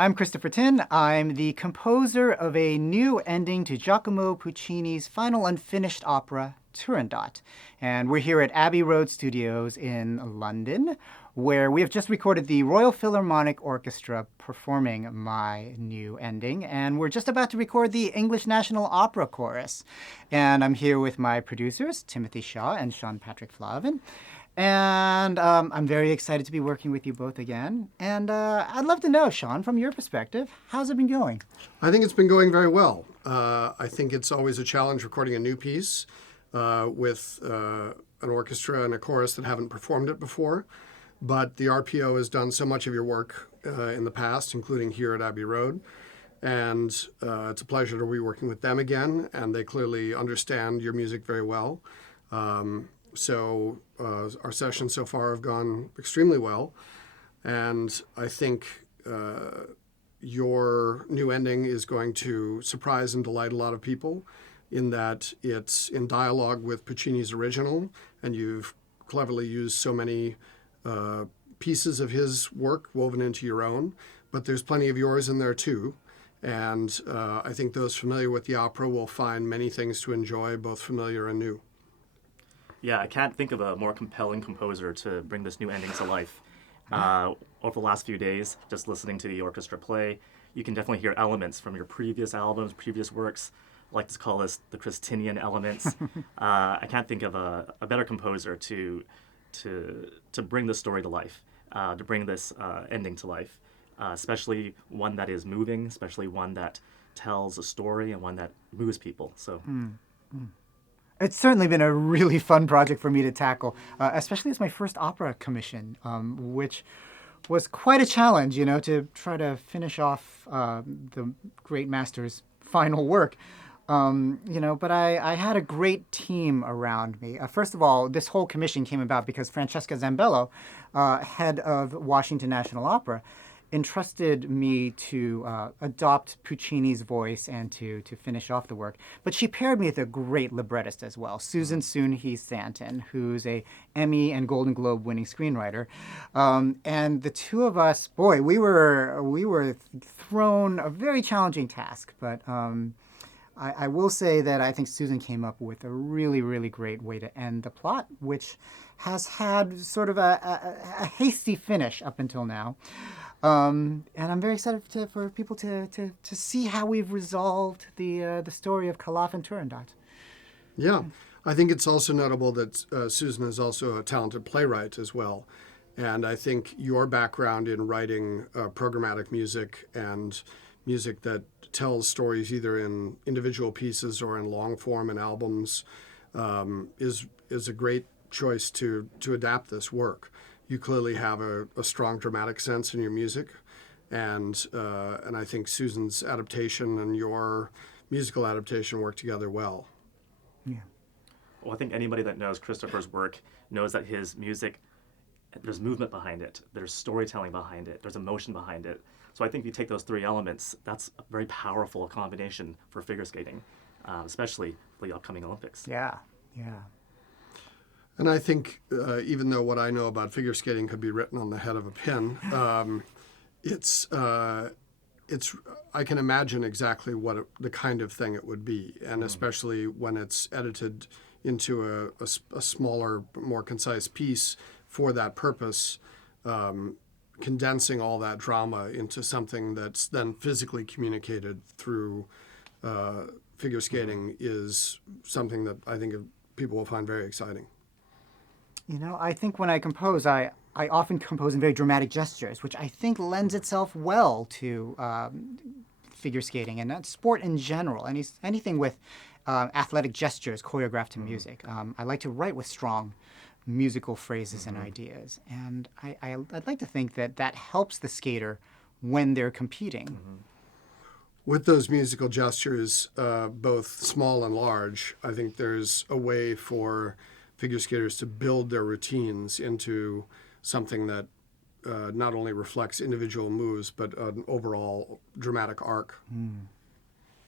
I'm Christopher Tin. I'm the composer of a new ending to Giacomo Puccini's final unfinished opera, Turandot. And we're here at Abbey Road Studios in London, where we have just recorded the Royal Philharmonic Orchestra performing my new ending. And we're just about to record the English National Opera Chorus. And I'm here with my producers, Timothy Hsia and Sean Patrick Flahaven. And I'm very excited to be working with you both again. And I'd love to know, Sean, from your perspective, how's it been going? I think it's been going very well. I think it's always a challenge recording a new piece with an orchestra and a chorus that haven't performed it before. But the RPO has done so much of your work in the past, including here at Abbey Road. And it's a pleasure to be working with them again. And they clearly understand your music very well. So our sessions so far have gone extremely well. And I think your new ending is going to surprise and delight a lot of people in that it's in dialogue with Puccini's original, and you've cleverly used so many pieces of his work woven into your own, but there's plenty of yours in there too. And I think those familiar with the opera will find many things to enjoy, both familiar and new. Yeah, I can't think of a more compelling composer to bring this new ending to life. Over the last few days, just listening to the orchestra play, you can definitely hear elements from your previous albums, previous works. I like to call this the Christinian elements. I can't think of a better composer to bring this story to life, to bring this ending to life, especially one that is moving, especially one that tells a story and one that moves people. So. It's certainly been a really fun project for me to tackle, especially as my first opera commission, which was quite a challenge, to try to finish off the great master's final work. But I had a great team around me. First of all, this whole commission came about because Francesca Zambello, head of Washington National Opera, entrusted me to adopt Puccini's voice and to finish off the work. But she paired me with a great librettist as well, Susan Soon-Hee-Stanton, who's a Emmy and Golden Globe winning screenwriter. And the two of us, boy, we were thrown a very challenging task. But I will say that I think Susan came up with a really, really great way to end the plot, which has had sort of a hasty finish up until now. And I'm very excited for people to see how we've resolved the story of Calaf and Turandot. Yeah, I think it's also notable that Susan is also a talented playwright as well. And I think your background in writing programmatic music and music that tells stories either in individual pieces or in long form and albums is a great choice to adapt this work. You clearly have a strong dramatic sense in your music, and I think Susan's adaptation and your musical adaptation work together well. Yeah. Well, I think anybody that knows Christopher's work knows that his music, there's movement behind it, there's storytelling behind it, there's emotion behind it. So I think if you take those three elements, that's a very powerful combination for figure skating, especially for the upcoming Olympics. Yeah. And I think even though what I know about figure skating could be written on the head of a pin, it's I can imagine exactly what the kind of thing it would be, and especially when it's edited into a smaller, more concise piece for that purpose, condensing all that drama into something that's then physically communicated through figure skating is something that I think people will find very exciting. I think when I compose, I often compose in very dramatic gestures, which I think lends itself well to figure skating and sport in general. Anything with athletic gestures choreographed to music. I like to write with strong musical phrases and ideas. And I'd like to think that helps the skater when they're competing. With those musical gestures, both small and large, I think there's a way for figure skaters to build their routines into something that not only reflects individual moves, but an overall dramatic arc.